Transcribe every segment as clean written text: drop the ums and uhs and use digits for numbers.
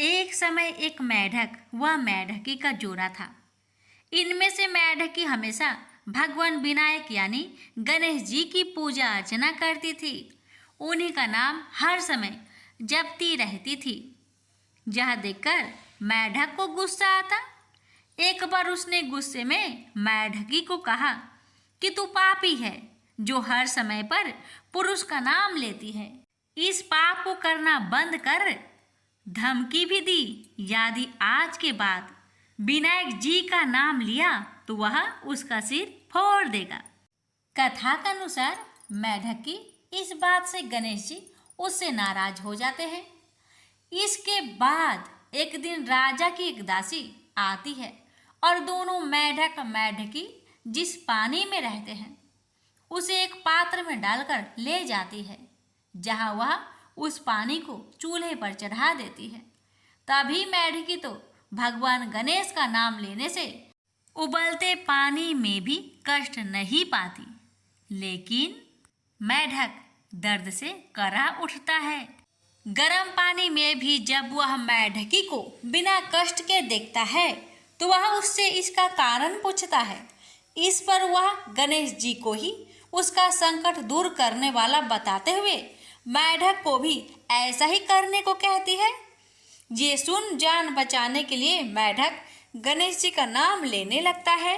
एक समय एक मेढक व मेढकी का जोड़ा था। इनमें से मेढकी हमेशा भगवान विनायक यानी गणेश जी की पूजा अर्चना करती थी। उन्हीं का नाम हर समय जपती रहती थी। यह देखकर मेढक को गुस्सा आता। एक बार उसने गुस्से में मेढकी को कहा कि तू पापी है जो हर समय पर पुरुष का नाम लेती है। इस पाप को करना बंद कर। धमकी भी दी, यदि आज के बाद विनायक जी का नाम लिया तो वह उसका सिर फोड़ देगा। कथा के अनुसार मेढक इस बात से गणेश जी उससे नाराज हो जाते हैं। इसके बाद एक दिन राजा की एक दासी आती है और दोनों मेढक मेढकी जिस पानी में रहते हैं उसे एक पात्र में डालकर ले जाती है, जहां वह उस पानी को चूल्हे पर चढ़ा देती है। तभी मेढकी तो भगवान गणेश का नाम लेने से उबलते पानी में भी कष्ट नहीं पाती, लेकिन मेढक दर्द से करा उठता है। गर्म पानी में भी जब वह मेढकी को बिना कष्ट के देखता है तो वह उससे इसका कारण पूछता है। इस पर वह गणेश जी को ही उसका संकट दूर करने वाला बताते हुए मेढक को भी ऐसा ही करने को कहती है। ये सुन जान बचाने के लिए मेढक गणेश जी का नाम लेने लगता है।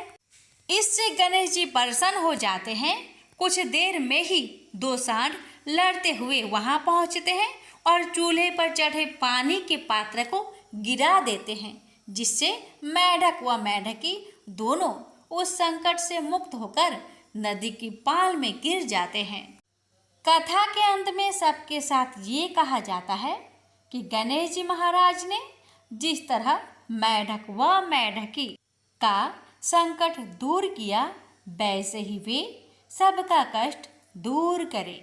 इससे गणेश जी प्रसन्न हो जाते हैं। कुछ देर में ही दो सांड लड़ते हुए वहां पहुंचते हैं और चूल्हे पर चढ़े पानी के पात्र को गिरा देते हैं, जिससे मेढक व मेढकी दोनों उस संकट से मुक्त होकर नदी की पाल में गिर जाते हैं। कथा के अंत में सबके साथ ये कहा जाता है कि गणेश जी महाराज ने जिस तरह मेढक व मेढकी का संकट दूर किया, वैसे ही वे सबका कष्ट दूर करे।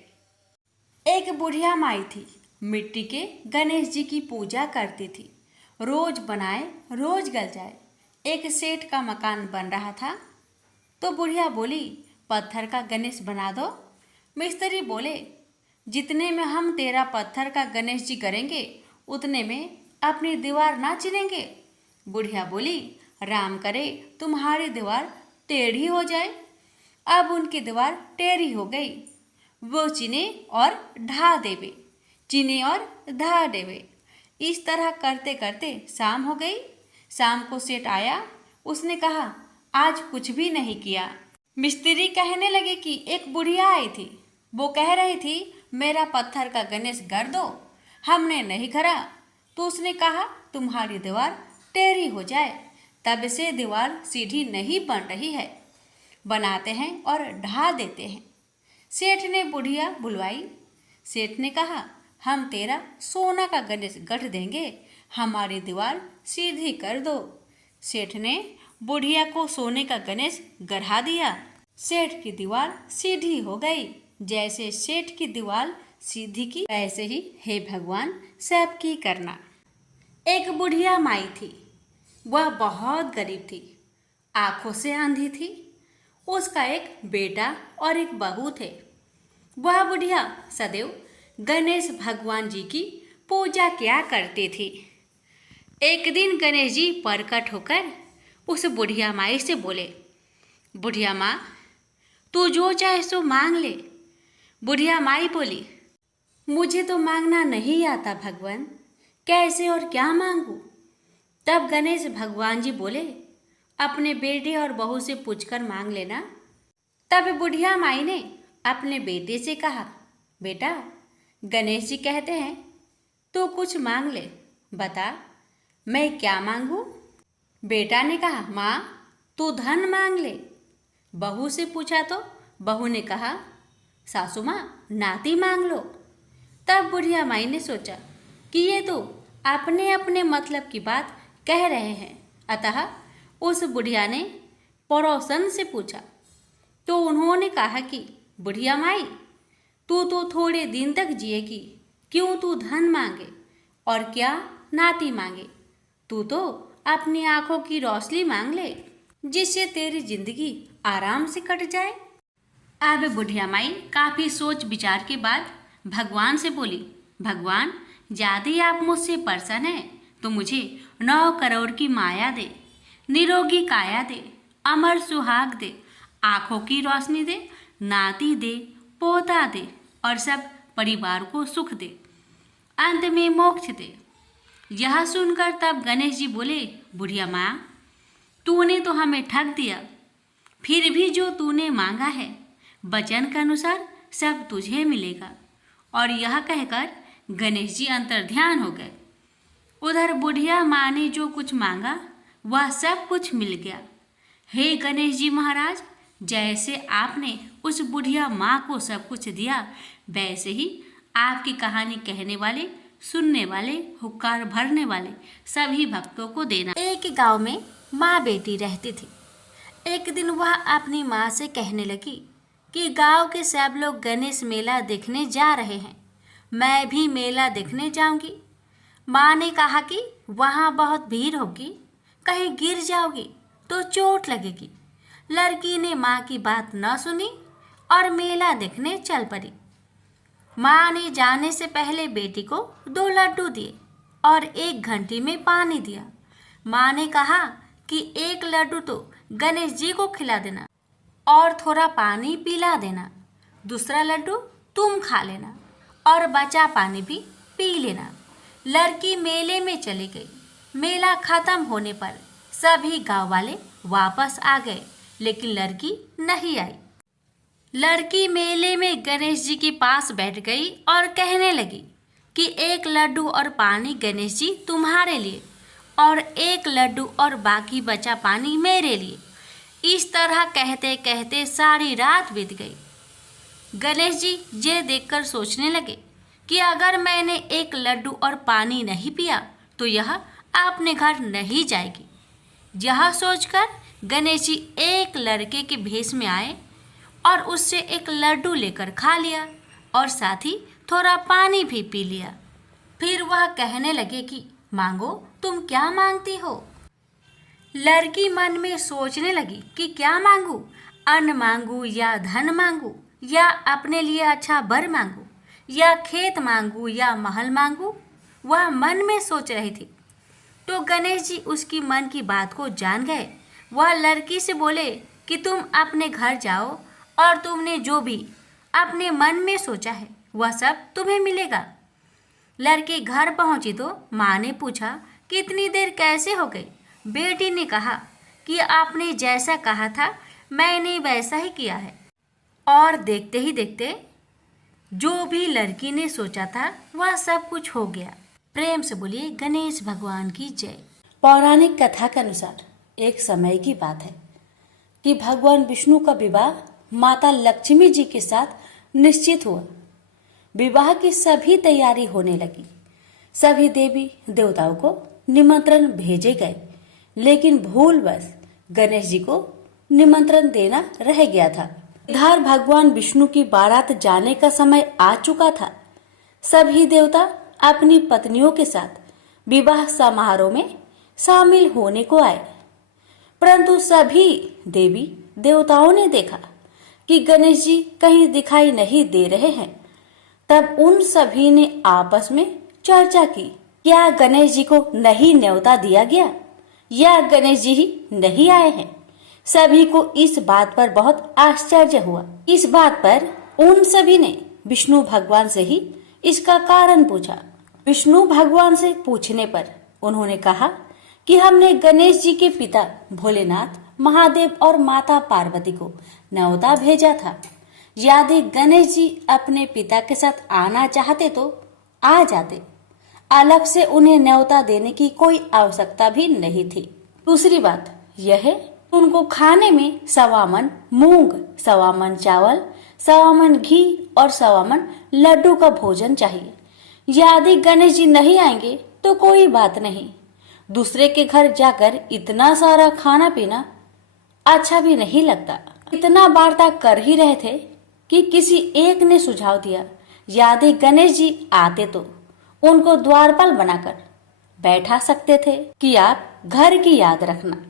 एक बुढ़िया माई थी, मिट्टी के गणेश जी की पूजा करती थी। रोज बनाए रोज गल जाए। एक सेठ का मकान बन रहा था तो बुढ़िया बोली, पत्थर का गणेश बना दो। मिस्त्री बोले, जितने में हम तेरा पत्थर का गणेश जी करेंगे उतने में अपनी दीवार ना चिनेंगे। बुढ़िया बोली, राम करे तुम्हारी दीवार टेढ़ी हो जाए। अब उनकी दीवार टेढ़ी हो गई। वो चिने और ढा देवे, चिने और ढा देवे। इस तरह करते करते शाम हो गई। शाम को सेठ आया। उसने कहा, आज कुछ भी नहीं किया। मिस्त्री कहने लगे कि एक बुढ़िया आई थी, वो कह रही थी मेरा पत्थर का गणेश कर दो। हमने नहीं करा तो उसने कहा तुम्हारी दीवार टेढ़ी हो जाए। तब से दीवार सीधी नहीं बन रही है। बनाते हैं और ढा देते हैं। सेठ ने बुढ़िया बुलवाई। सेठ ने कहा, हम तेरा सोना का गणेश गढ़ देंगे, हमारी दीवार सीधी कर दो। सेठ ने बुढ़िया को सोने का गणेश गढ़ा दिया। सेठ की दीवार सीधी हो गई। जैसे सेठ की दीवार सीधी की, वैसे ही हे भगवान सबकी करना। एक बुढ़िया माई थी। वह बहुत गरीब थी, आंखों से अंधी थी। उसका एक बेटा और एक बहू थे। वह बुढ़िया सदैव गणेश भगवान जी की पूजा किया करती थी। एक दिन गणेश जी प्रकट होकर उस बुढ़िया माई से बोले, बुढ़िया माँ, तू जो चाहे सो मांग ले। बुढ़िया माई बोली, मुझे तो मांगना नहीं आता भगवान, कैसे और क्या मांगू। तब गणेश भगवान जी बोले, अपने बेटे और बहू से पूछकर मांग लेना। तब बुढ़िया माई ने अपने बेटे से कहा, बेटा, गणेश जी कहते हैं तू कुछ मांग ले, बता मैं क्या मांगू। बेटा ने कहा, माँ तू धन मांग ले। बहू से पूछा तो बहू ने कहा, सासू माँ नाती मांग लो। तब बुढ़िया माई ने सोचा कि ये तो अपने अपने मतलब की बात कह रहे हैं, अतः उस बुढ़िया ने पड़ोसन से पूछा तो उन्होंने कहा कि बुढ़िया माई, तू तो थोड़े दिन तक जिएगी, क्यों तू धन मांगे और क्या नाती मांगे। तू तो अपनी आंखों की रोशनी मांग ले, जिससे तेरी जिंदगी आराम से कट जाए। अब बुढ़िया माई काफ़ी सोच विचार के बाद भगवान से बोली, भगवान यदि आप मुझसे प्रसन्न हैं तो मुझे 9 करोड़ की माया दे, निरोगी काया दे, अमर सुहाग दे, आंखों की रोशनी दे, नाती दे, पोता दे और सब परिवार को सुख दे, अंत में मोक्ष दे। यह सुनकर तब गणेश जी बोले, बुढ़िया माँ, तूने तो हमें ठग दिया, फिर भी जो तूने मांगा है वचन के अनुसार सब तुझे मिलेगा। और यह कहकर गणेश जी अंतर्ध्यान हो गए। उधर बुढ़िया माँ ने जो कुछ मांगा वह सब कुछ मिल गया। हे गणेश जी महाराज, जैसे आपने उस बुढ़िया माँ को सब कुछ दिया, वैसे ही आपकी कहानी कहने वाले, सुनने वाले, हुक्कार भरने वाले सभी भक्तों को देना। एक गांव में माँ बेटी रहती थी। एक दिन वह अपनी माँ से कहने लगी कि गांव के सब लोग गणेश मेला देखने जा रहे हैं, मैं भी मेला देखने जाऊंगी। माँ ने कहा कि वहाँ बहुत भीड़ होगी, कहीं गिर जाओगी तो चोट लगेगी। लड़की ने माँ की बात न सुनी और मेला देखने चल पड़ी। माँ ने जाने से पहले बेटी को 2 लड्डू दिए और 1 घंटी में पानी दिया। माँ ने कहा कि 1 लड्डू तो गणेश जी को खिला देना और थोड़ा पानी पिला देना, दूसरा लड्डू तुम खा लेना और बचा पानी भी पी लेना। लड़की मेले में चली गई। मेला खत्म होने पर सभी गांव वाले वापस आ गए, लेकिन लड़की नहीं आई। लड़की मेले में गणेश जी के पास बैठ गई और कहने लगी कि 1 लड्डू और पानी गणेश जी तुम्हारे लिए और 1 लड्डू और बाकी बचा पानी मेरे लिए। इस तरह कहते कहते सारी रात बीत गई। गणेश जी ये देखकर सोचने लगे कि अगर मैंने 1 लड्डू और पानी नहीं पिया तो यह अपने घर नहीं जाएगी। यह सोचकर गणेश जी एक लड़के के भेष में आए और उससे 1 लड्डू लेकर खा लिया और साथ ही थोड़ा पानी भी पी लिया। फिर वह कहने लगे कि मांगो, तुम क्या मांगती हो। लड़की मन में सोचने लगी कि क्या मांगू, अन्न मांगू या धन मांगू या अपने लिए अच्छा वर मांगू या खेत मांगू या महल मांगू। वह मन में सोच रही थी तो गणेश जी उसकी मन की बात को जान गए। वह लड़की से बोले कि तुम अपने घर जाओ और तुमने जो भी अपने मन में सोचा है वह सब तुम्हें मिलेगा। लड़की घर पहुंची तो माँ ने पूछा कि इतनी देर कैसे हो गई। बेटी ने कहा कि आपने जैसा कहा था मैंने वैसा ही किया है। और देखते ही देखते जो भी लड़की ने सोचा था वह सब कुछ हो गया। प्रेम से बोलिए गणेश भगवान की जय। पौराणिक कथा के अनुसार एक समय की बात है कि भगवान विष्णु का विवाह माता लक्ष्मी जी के साथ निश्चित हुआ। विवाह की सभी तैयारी होने लगी। सभी देवी देवताओं को निमंत्रण भेजे गए, लेकिन भूलवश गणेश जी को निमंत्रण देना रह गया था। इधर भगवान विष्णु की बारात जाने का समय आ चुका था। सभी देवता अपनी पत्नियों के साथ विवाह समारोह में शामिल होने को आए, परंतु सभी देवी देवताओं ने देखा कि गणेश जी कहीं दिखाई नहीं दे रहे हैं। तब उन सभी ने आपस में चर्चा की, क्या गणेश जी को नहीं न्योता दिया गया या गणेश जी ही नहीं आए हैं। सभी को इस बात पर बहुत आश्चर्य हुआ। इस बात पर उन सभी ने विष्णु भगवान से ही इसका कारण पूछा। विष्णु भगवान से पूछने पर उन्होंने कहा कि हमने गणेश जी के पिता भोलेनाथ, महादेव और माता पार्वती को न्योता भेजा था। यदि गणेश जी अपने पिता के साथ आना चाहते तो आ जाते, अलग से उन्हें न्योता देने की कोई आवश्यकता भी नहीं थी। दूसरी बात यह है, उनको खाने में 1.25 मन मूंग, 1.25 मन चावल, 1.25 मन घी और 1.25 मन लड्डू का भोजन चाहिए। यदि गणेश जी नहीं आएंगे तो कोई बात नहीं, दूसरे के घर जाकर इतना सारा खाना पीना अच्छा भी नहीं लगता। इतना वार्ता कर ही रहे थे कि किसी एक ने सुझाव दिया, यदि गणेश जी आते तो उनको द्वारपाल बनाकर बैठा सकते थे कि आप घर की याद रखना।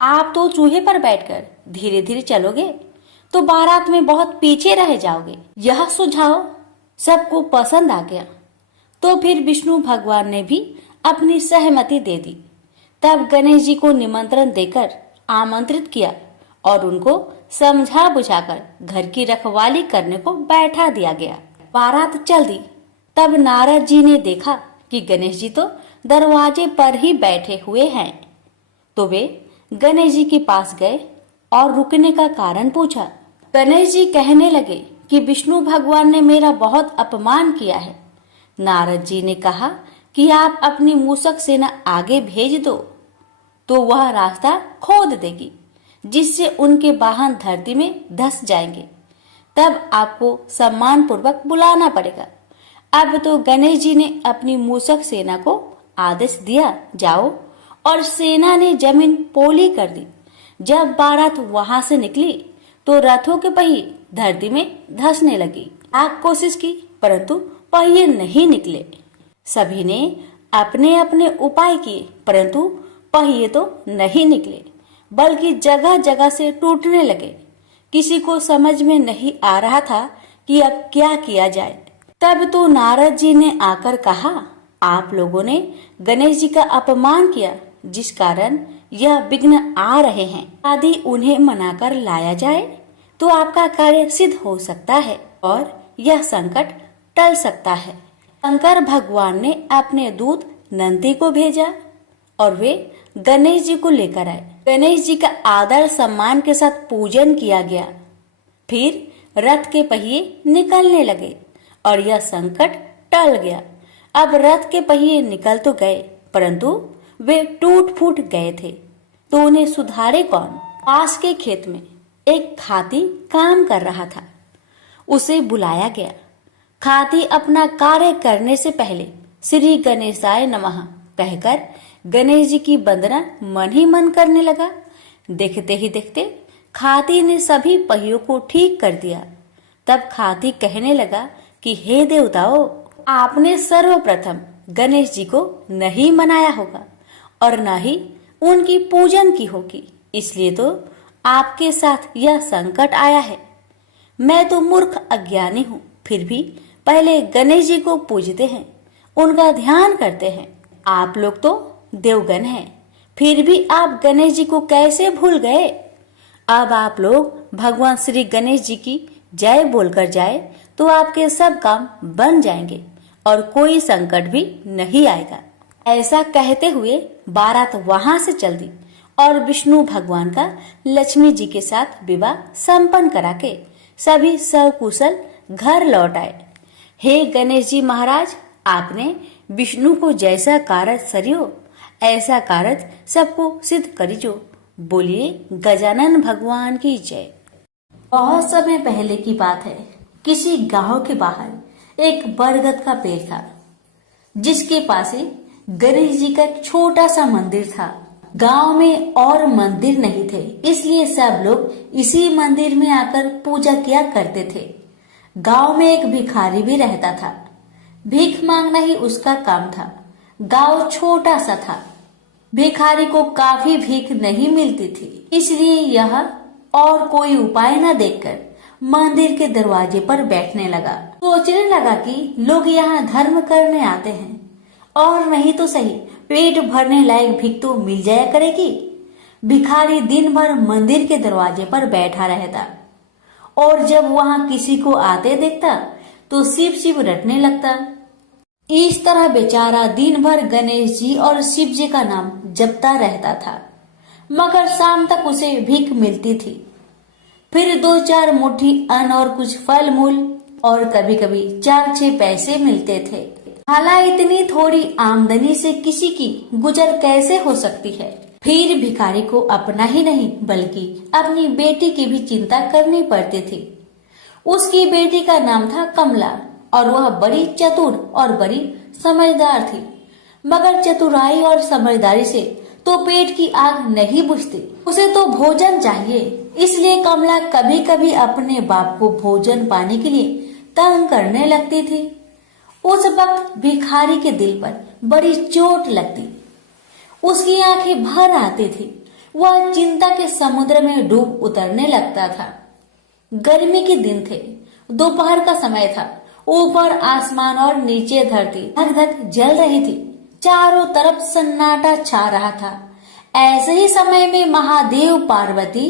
आप तो चूहे पर बैठकर धीरे धीरे चलोगे तो बारात में बहुत पीछे रह जाओगे। यह सुझाव सबको पसंद आ गया। तो फिर विष्णु भगवान ने भी अपनी सहमति दे दी। तब गणेश जी को निमंत्रण देकर आमंत्रित किया और उनको समझा बुझाकर घर की रखवाली करने को बैठा दिया गया। बारात चल दी। तब नारद जी ने देखा कि गणेश जी तो दरवाजे पर ही बैठे हुए हैं, तो वे गणेश जी के पास गए और रुकने का कारण पूछा। गणेश जी कहने लगे कि विष्णु भगवान ने मेरा बहुत अपमान किया है। नारद जी ने कहा कि आप अपनी मूषक सेना आगे भेज दो तो वह रास्ता खोद देगी, जिससे उनके वाहन धरती में धंस जाएंगे। तब आपको सम्मान पूर्वक बुलाना पड़ेगा। अब तो गणेश जी ने अपनी मूषक सेना को आदेश दिया, जाओ, और सेना ने जमीन पोली कर दी। जब बारात वहां से निकली तो रथों के पहिए धरती में धंसने लगी। लाख कोशिश की परंतु पहिए नहीं निकले। सभी ने अपने अपने उपाय किए परंतु पहिए तो नहीं निकले, बल्कि जगह जगह से टूटने लगे। किसी को समझ में नहीं आ रहा था कि अब क्या किया जाए। तब तो नारद जी ने आकर कहा, आप लोगों ने गणेश जी का अपमान किया, जिस कारण यह विघ्न आ रहे हैं। यदि उन्हें मनाकर लाया जाए तो आपका कार्य सिद्ध हो सकता है और यह संकट टल सकता है। शंकर भगवान ने अपने दूत नंदी को भेजा और वे गणेश जी को लेकर आए। गणेश जी का आदर सम्मान के साथ पूजन किया गया। फिर रथ के पहिए निकलने लगे और यह संकट टल गया। अब रथ के पहिए निकल तो गए परंतु वे टूट फूट गए थे, तो उन्हें सुधारे कौन। पास के खेत में एक खाती काम कर रहा था। उसे बुलाया गया। खाती अपना कार्य करने से पहले श्री गणेशाय नमः कहकर गणेश जी की वंदना मन ही मन करने लगा। देखते ही देखते खाती ने सभी पहियों को ठीक कर दिया। तब खाती कहने लगा कि हे देवताओं, आपने सर्वप्रथम गणेश जी को नहीं मनाया होगा और न ही उनकी पूजन की होगी, इसलिए तो आपके साथ यह संकट आया है। मैं तो मूर्ख अज्ञानी हूँ, फिर भी पहले गणेश जी को पूजते हैं, उनका ध्यान करते हैं। आप लोग तो देवगण हैं, फिर भी आप गणेश जी को कैसे भूल गए। अब आप लोग भगवान श्री गणेश जी की जय बोलकर जाए तो आपके सब काम बन जाएंगे और कोई संकट भी नहीं आएगा। ऐसा कहते हुए बारात वहां से चल दी और विष्णु भगवान का लक्ष्मी जी के साथ विवाह संपन्न करा के सभी सकुशल घर लौट आए। हे गणेश जी महाराज, आपने विष्णु को जैसा कार्य सरियो ऐसा कार्य सबको सिद्ध करिजो। बोलिए गजानन भगवान की जय। बहुत समय पहले की बात है। किसी गांव के बाहर एक बरगद का पेड़ था, जिसके पास ही गणेश जी का एक छोटा सा मंदिर था। गांव में और मंदिर नहीं थे, इसलिए सब लोग इसी मंदिर में आकर पूजा किया करते थे। गांव में एक भिखारी भी रहता था। भीख मांगना ही उसका काम था। गांव छोटा सा था। भिखारी को काफी भीख नहीं मिलती थी, इसलिए यह और कोई उपाय न देखकर मंदिर के दरवाजे पर बैठने लगा। सोचने लगा कि लोग यहाँ धर्म करने आते हैं और नहीं तो सही पेट भरने लायक भीख तो मिल जाया करेगी। भिखारी दिन भर मंदिर के दरवाजे पर बैठा रहता और जब वहाँ किसी को आते देखता तो शिव शिव रटने लगता। इस तरह बेचारा दिन भर गणेश जी और शिव जी का नाम जपता रहता था, मगर शाम तक उसे भीख मिलती थी। फिर 2-4 मुट्ठी अन्न और कुछ फल मूल और कभी कभी 4-6 पैसे मिलते थे। भला इतनी थोड़ी आमदनी से किसी की गुजर कैसे हो सकती है। फिर भिखारी को अपना ही नहीं बल्कि अपनी बेटी की भी चिंता करनी पड़ती थी। उसकी बेटी का नाम था कमला और वह बड़ी चतुर और बड़ी समझदार थी, मगर चतुराई और समझदारी से तो पेट की आग नहीं बुझती। उसे तो भोजन चाहिए, इसलिए कमला कभी कभी अपने बाप को भोजन पाने के लिए तंग करने लगती थी। उस वक्त भिखारी के दिल पर बड़ी चोट लगती। उसकी आंखें भर आती थी। वह चिंता के समुद्र में डूब उतरने लगता था। गर्मी के दिन थे, दोपहर का समय था। ऊपर आसमान और नीचे धरती धक धक जल रही थी। चारों तरफ सन्नाटा छा रहा था। ऐसे ही समय में महादेव पार्वती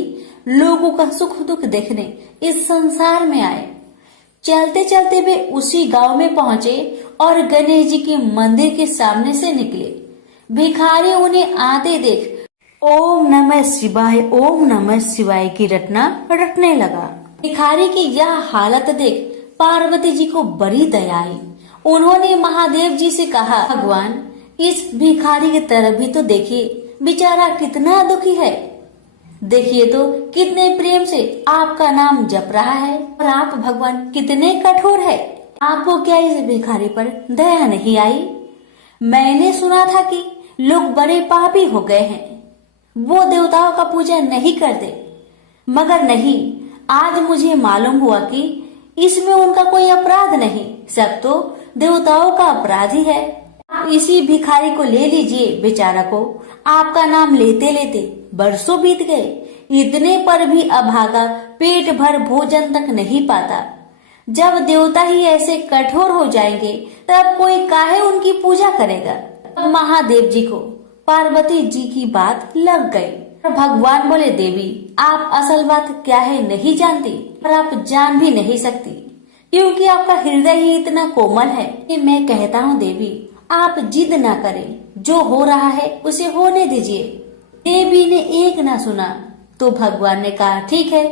लोगों का सुख दुख देखने इस संसार में आए। चलते चलते वे उसी गांव में पहुंचे और गणेश जी के मंदिर के सामने से निकले। भिखारी उन्हें आते देख ओम नमः शिवाय की रटना रटने लगा। भिखारी की यह हालत देख पार्वती जी को बड़ी दया आई। उन्होंने महादेव जी से कहा, भगवान इस भिखारी की तरफ भी तो देखिए, बेचारा कितना दुखी है। देखिए तो कितने प्रेम से आपका नाम जप रहा है, और आप भगवान कितने कठोर है। आपको क्या इस भिखारी पर दया नहीं आई? मैंने सुना था कि लोग बड़े पापी हो गए हैं, वो देवताओं का पूजा नहीं करते, मगर नहीं, आज मुझे मालूम हुआ कि इसमें उनका कोई अपराध नहीं, सब तो देवताओं का अपराध ही है। आप इसी भिखारी को ले लीजिए। बेचारा को आपका नाम लेते लेते बरसों बीत गए, इतने पर भी अभागा पेट भर भोजन तक नहीं पाता। जब देवता ही ऐसे कठोर हो जाएंगे तब कोई काहे उनकी पूजा करेगा। अब महादेव जी को पार्वती जी की बात लग गई। भगवान बोले, देवी आप असल बात क्या है नहीं जानती, और आप जान भी नहीं सकती, क्योंकि आपका हृदय ही इतना कोमल है कि मैं कहता हूँ देवी आप जिद ना करें, जो हो रहा है उसे होने दीजिए। देवी ने एक ना सुना तो भगवान ने कहा, ठीक है,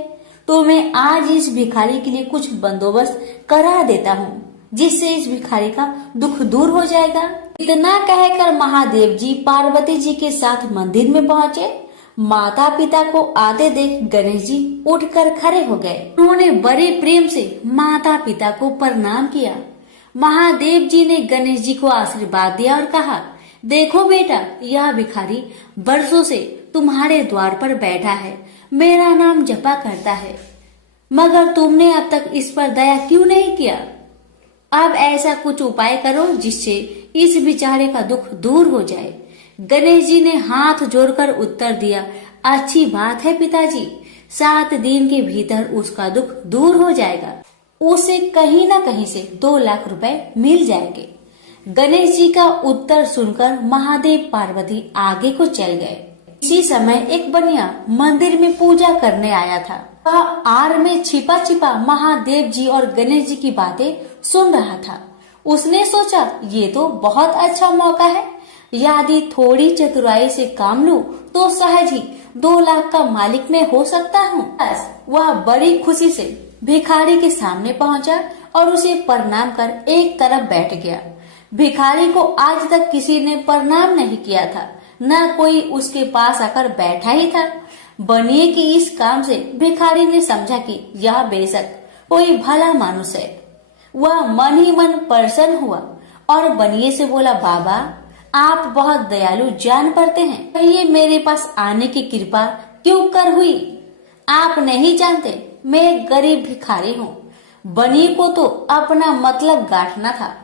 तो मैं आज इस भिखारी के लिए कुछ बंदोबस्त करा देता हूँ, जिससे इस भिखारी का दुख दूर हो जाएगा। इतना कहकर महादेव जी पार्वती जी के साथ मंदिर में पहुँचे। माता पिता को आते देख गणेश जी उठकर खड़े हो गए। उन्होंने बड़े प्रेम से माता पिता को प्रणाम किया। महादेव जी ने गणेश जी को आशीर्वाद दिया और कहा, देखो बेटा, यह भिखारी वर्षों से तुम्हारे द्वार पर बैठा है, मेरा नाम जपा करता है, मगर तुमने अब तक इस पर दया क्यों नहीं किया? अब ऐसा कुछ उपाय करो जिससे इस बेचारे का दुख दूर हो जाए। गणेश जी ने हाथ जोड़कर उत्तर दिया, अच्छी बात है पिताजी, 7 दिन के भीतर उसका दुख दूर हो जाएगा, उसे कहीं न कहीं से 2 लाख रुपए मिल जाएंगे। गणेश जी का उत्तर सुनकर महादेव पार्वती आगे को चल गए। इसी समय एक बनिया मंदिर में पूजा करने आया था। वह आड़ में छिपा छिपा महादेव जी और गणेश जी की बातें सुन रहा था। उसने सोचा, ये तो बहुत अच्छा मौका है, यदि थोड़ी चतुराई से काम लूं तो सहज ही 2 लाख का मालिक मैं हो सकता हूँ। बस वह बड़ी खुशी से भिखारी के सामने पहुंचा और उसे प्रणाम कर एक तरफ बैठ गया। भिखारी को आज तक किसी ने प्रणाम नहीं किया था, न कोई उसके पास आकर बैठा ही था। बनिए की इस काम से भिखारी ने समझा कि यह बेशक कोई भला मानुष है। वह मन ही मन प्रसन्न हुआ और बनिए से बोला, बाबा आप बहुत दयालु जान पड़ते हैं, कहिए मेरे पास आने की कृपा क्यों कर हुई? आप नहीं जानते मैं गरीब भिखारी हूँ। बनिए को तो अपना मतलब गांठना था।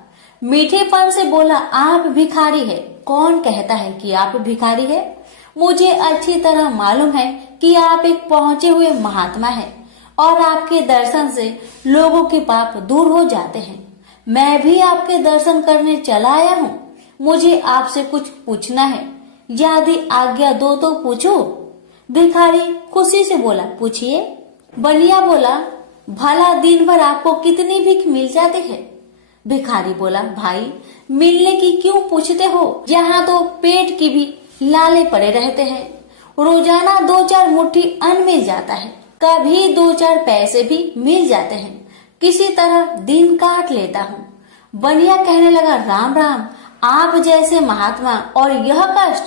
मीठेपन से बोला, आप भिखारी है? कौन कहता है कि आप भिखारी है? मुझे अच्छी तरह मालूम है कि आप एक पहुंचे हुए महात्मा हैं और आपके दर्शन से लोगों के पाप दूर हो जाते हैं। मैं भी आपके दर्शन करने चला आया हूँ। मुझे आपसे कुछ पूछना है, यदि आज्ञा दो तो पूछूं? भिखारी खुशी से बोला, पूछिए। बनिया बोला, भला दिन भर आपको कितनी भीख मिल जाती है? भिखारी बोला, भाई मिलने की क्यों पूछते हो, यहाँ तो पेट की भी लाले पड़े रहते हैं। रोजाना 2-4 मुट्ठी अन्न मिल जाता है, कभी 2-4 पैसे भी मिल जाते हैं, किसी तरह दिन काट लेता हूँ। बनिया कहने लगा, राम राम, आप जैसे महात्मा और यह कष्ट,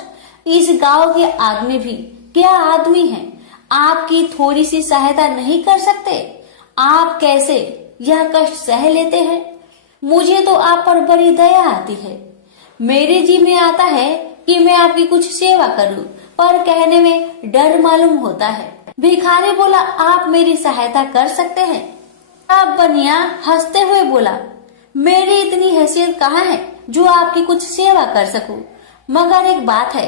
इस गांव के आदमी भी क्या आदमी हैं? आपकी थोड़ी सी सहायता नहीं कर सकते? आप कैसे यह कष्ट सह लेते हैं? मुझे तो आप पर बड़ी दया आती है। मेरे जी में आता है कि मैं आपकी कुछ सेवा करूं, पर कहने में डर मालूम होता है। भिखारी बोला, आप मेरी सहायता कर सकते हैं? अब बनिया हंसते हुए बोला, मेरी इतनी हैसियत कहाँ है जो आपकी कुछ सेवा कर सकूं, मगर एक बात है,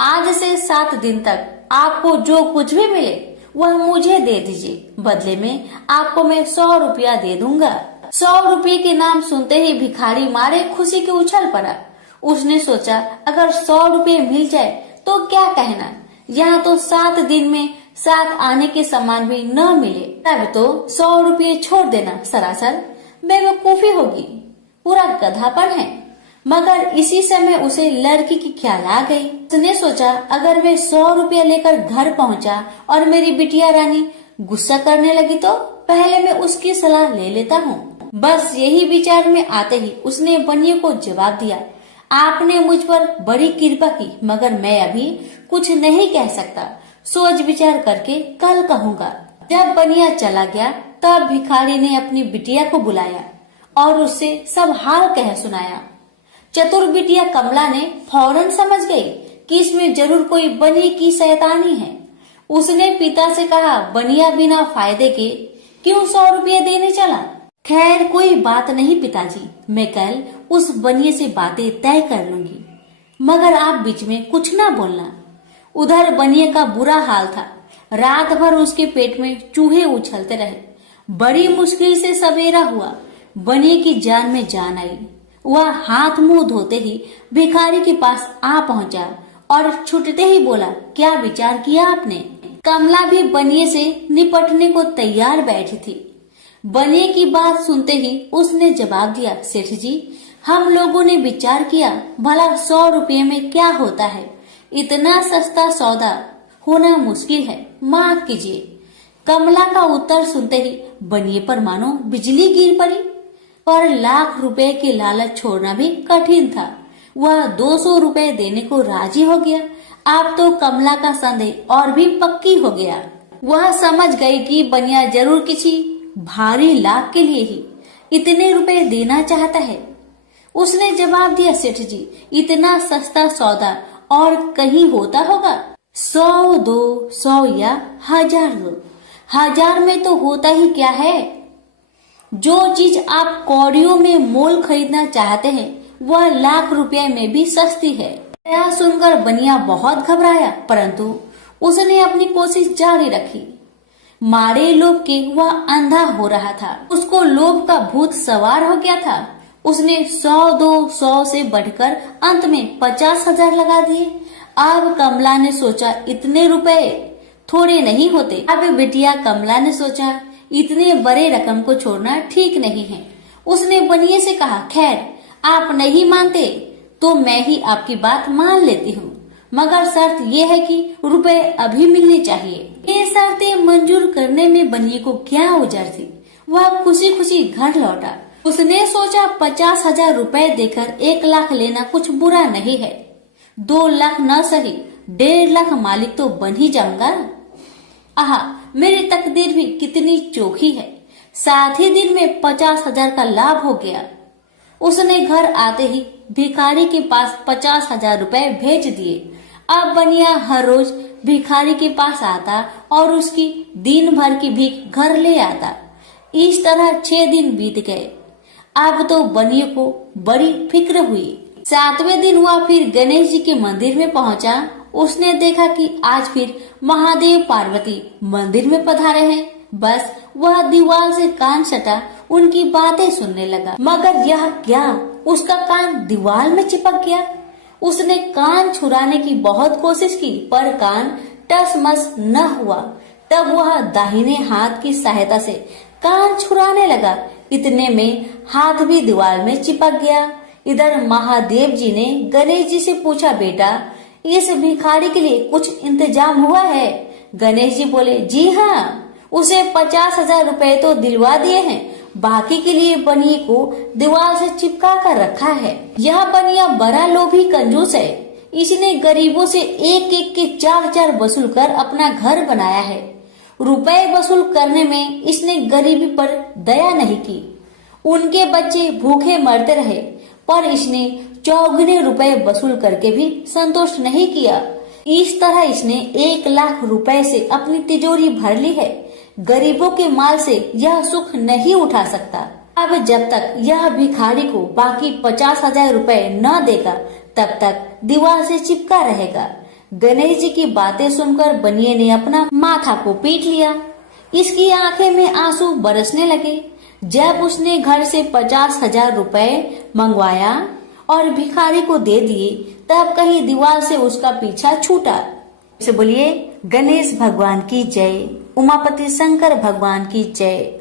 आज से 7 दिन तक आपको जो कुछ भी मिले वह मुझे दे दीजिए, बदले में आपको मैं 100 रुपया दे दूंगा। 100 रुपये के नाम सुनते ही भिखारी मारे खुशी के उछल पड़ा। उसने सोचा अगर 100 रुपये मिल जाए तो क्या कहना, यहाँ तो 7 दिन में 7 आने के सामान भी न मिले, तब तो 100 रुपये छोड़ देना सरासर बेवकूफी होगी, पूरा गधापन है। मगर इसी समय उसे लड़की की ख्याल आ गई। उसने सोचा अगर मैं 100 रुपया लेकर घर पहुंचा और मेरी बिटिया रानी गुस्सा करने लगी तो पहले मैं उसकी सलाह ले लेता हूँ। बस यही विचार में आते ही उसने बनिए को जवाब दिया, आपने मुझ पर बड़ी कृपा की, मगर मैं अभी कुछ नहीं कह सकता, सोच विचार करके कल कहूँगा। जब बनिया चला गया तब भिखारी ने अपनी बिटिया को बुलाया और उससे सब हाल कह सुनाया। चतुर बिटिया कमला ने फौरन समझ गई कि इसमें जरूर कोई बनिए की शैतानी है। उसने पिता से कहा, बनिया बिना फायदे के क्यों 100 रुपये देने चला? खैर कोई बात नहीं पिताजी, मैं कल उस बनिए से बातें तय कर लूंगी, मगर आप बीच में कुछ ना बोलना। उधर बनिए का बुरा हाल था, रात भर उसके पेट में चूहे उछलते रहे। बड़ी मुश्किल से सवेरा हुआ, बनिए की जान में जान आई। वह हाथ मुंह धोते ही भिखारी के पास आ पहुंचा और छुटते ही बोला, क्या विचार किया आपने? कमला भी बनिए से निपटने को तैयार बैठी थी। बनिए की बात सुनते ही उसने जवाब दिया, सेठ जी हम लोगों ने विचार किया भला 100 रुपये में क्या होता है, इतना सस्ता सौदा होना मुश्किल है, माफ कीजिए। कमला का उत्तर सुनते ही बनिए पर मानो बिजली गिर पड़ी, पर लाख रुपए के लालच छोड़ना भी कठिन था। वह 200 रुपए देने को राजी हो गया। अब तो कमला का संदेह और भी पक्की हो गया। वह समझ गई कि बनिया जरूर किसी भारी लाभ के लिए ही इतने रुपए देना चाहता है। उसने जवाब दिया, सेठ जी इतना सस्ता सौदा और कहीं होता होगा? 100 दो, 100 या 1000 दो, 1000 में तो होता ही क्या है। जो चीज आप कौड़ियों में मोल खरीदना चाहते हैं वह लाख रुपए में भी सस्ती है। यह सुनकर बनिया बहुत घबराया, परंतु उसने अपनी कोशिश जारी रखी। मारे लोभ के वह अंधा हो रहा था, उसको लोभ का भूत सवार हो गया था। उसने 100 दो, 100 से बढ़कर अंत में 50,000 लगा दिए। अब कमला ने सोचा इतने रुपए थोड़े नहीं होते। अब बिटिया कमला ने सोचा इतने बड़े रकम को छोड़ना ठीक नहीं है। उसने बनिए से कहा, खैर आप नहीं मानते तो मैं ही आपकी बात मान लेती हूँ, मगर शर्त यह है कि रुपए अभी मिलने चाहिए। ये शर्तें मंजूर करने में बनिए को क्या उजर थी। वह खुशी खुशी घर लौटा। उसने सोचा 50,000 रुपए देकर 1 लाख लेना कुछ बुरा नहीं है। 2 लाख न सही 1.5 लाख मालिक तो बन ही जाऊंगा। आहा, मेरी तकदीर भी कितनी चोखी है। साथ ही दिन में 50,000 का लाभ हो गया। उसने घर आते ही भिखारी के पास 50,000 रुपए भेज दिए। अब बनिया हर रोज भिखारी के पास आता और उसकी दिन भर की भीख घर ले आता। इस तरह 6 दिन बीत गए। अब तो बनिए को बड़ी फिक्र हुई। 7वें दिन वह फिर गणेश जी के मंदिर में पहुंचा। उसने देखा कि आज फिर महादेव पार्वती मंदिर में पधारे हैं। बस वह दीवार से कान सटा उनकी बातें सुनने लगा, मगर यह क्या, उसका कान दीवार में चिपक गया। उसने कान छुड़ाने की बहुत कोशिश की, पर कान टस मस न हुआ। तब वह दाहिने हाथ की सहायता से कान छुड़ाने लगा। इतने में हाथ भी दीवार में चिपक गया। इधर महादेव जी ने गणेश जी से पूछा, बेटा इस भिखारी के लिए कुछ इंतजाम हुआ है? गणेश जी बोले, जी हाँ, उसे 50,000 रुपए तो दिलवा दिए हैं, बाकी के लिए बनिए को दीवार से चिपका कर रखा है। यह बनिया बड़ा लोभी कंजूस है। इसने गरीबों से एक एक के 4-4 वसूल कर अपना घर बनाया है। रुपए वसूल करने में इसने गरीबी पर दया नहीं की। उनके बच्चे भूखे मरते रहे, पर इसने 4 रुपए वसूल करके भी संतोष नहीं किया। इस तरह इसने 1 लाख रुपए से अपनी तिजोरी भर ली है। गरीबों के माल से यह सुख नहीं उठा सकता। अब जब तक यह भिखारी को बाकी 50,000 रुपए न देगा तब तक दीवार से चिपका रहेगा। गणेश जी की बातें सुनकर बनिए ने अपना माथा को पीट लिया। इसकी आंखें में आंसू बरसने लगे। जब उसने घर से 50,000 रुपए मंगवाया और भिखारी को दे दिए, तब कहीं दीवार से उसका पीछा छूटा। से बोलिए गणेश भगवान की जय, उमापति शंकर भगवान की जय।